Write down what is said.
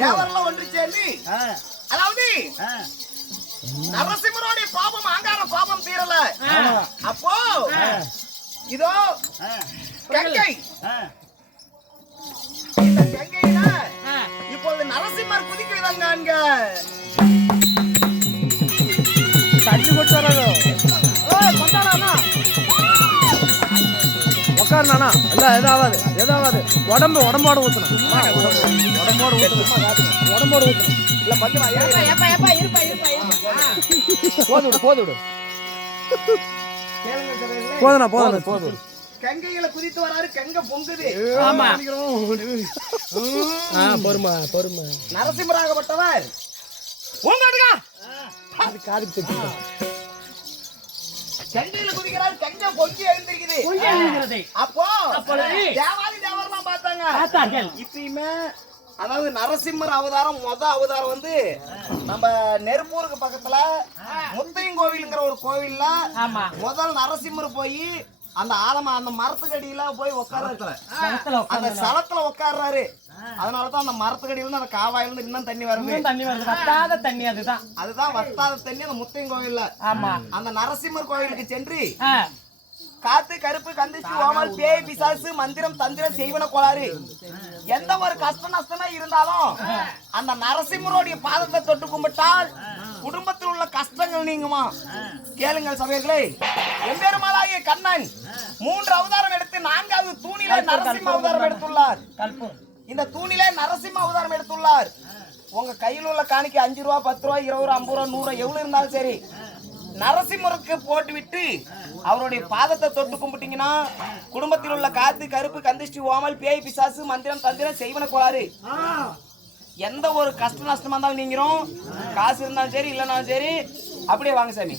தேவரெல்லாம் ஒன்று சேர்ந்து அதாவது நரசிம்மருடைய பாபம் ஆங்கார பாபம் தீரல. அப்போ இதோ கங்கை, இந்த கங்கையில இப்பொழுது நரசிம்மர் குதிக்கிறாங்க. அங்க தண்ணி கொண்டு வராதோ உட்காருண்ணா. இல்ல எதாவது உடம்போட ஊத்தணும். இல்ல போதும் போதும். கங்கையில குதித்து வராரு. கங்கை பொங்குது. பொறுமை. நரசிம்மராகப்பட்டவர் கங்கையில குதிக்கிறார். கங்கை பொங்கி எழுந்திருக்குது. அப்போ தேவாதி தேவரெல்லாம் பார்த்தாங்க. இப்பயுமே அதாவது நரசிம்மர் அவதாரம் அவதாரம் வந்து நம்ம நெருப்பூருக்கு பக்கத்துல முத்தையன் கோவில்ங்கிற ஒரு கோவில்ல முதல் நரசிம்மர் போய் அந்த அந்த மரத்துக்கடியில போய் உட்கார்றாரு. அந்த சலத்துல உட்கார்றாரு. அதனாலதான் அந்த மரத்துக்கடியில இருந்து அந்த காவாயில இருந்து இன்னும் தண்ணி வருது. வத்தாத தண்ணி. அதுதான் வத்தாத தண்ணி. அந்த முத்தையன் கோவில்ல அந்த நரசிம்மர் கோவிலுக்கு சென்று காத்து கருப்பு கந்திச்சு ஓமல் பேய் பிசாசு மந்திரம் தந்திரம் செய்வன கோளாறு எந்த ஒரு கஷ்ட நஷ்டமா இருந்தாலும் அந்த நரசிம்மருடைய பாதத்தை தொட்டு கும்பிட்டால் குடும்பத்தில் உள்ள கஷ்டங்கள் நீங்குமா? கேளுங்கள் சபையர்களே. எம்பெருமாளாகிய கண்ணன் 3 அவதாரம் எடுத்து 4வது தூணிலே நரசிம்ம அவதாரம் எடுத்துள்ளார். இந்த தூணிலே நரசிம்ம அவதாரம் எடுத்துள்ளார். உங்க கையில் உள்ள காணிக்கை 5 ரூபா 10 ரூபா 20 ரூபா 50 ரூபா 100 ரூபா எவ்வளவு இருந்தாலும் சரி நரசிம்மருக்கு போட்டு விட்டு அவருடைய பாதத்தை தொட்டு கும்பிட்டீங்கன்னா குடும்பத்தில் உள்ள காத்து கருப்பு கந்திஷ்டி ஓமல் பேய் பிசாசு மந்திரம் தந்திரம் செய்வன கோளாறு எந்த ஒரு கஷ்ட நஷ்டமா இருந்தாலும் நீங்கிறோம். காசு இருந்தாலும் சரி இல்லைனாலும் சரி அப்படியே வாங்க சாமி.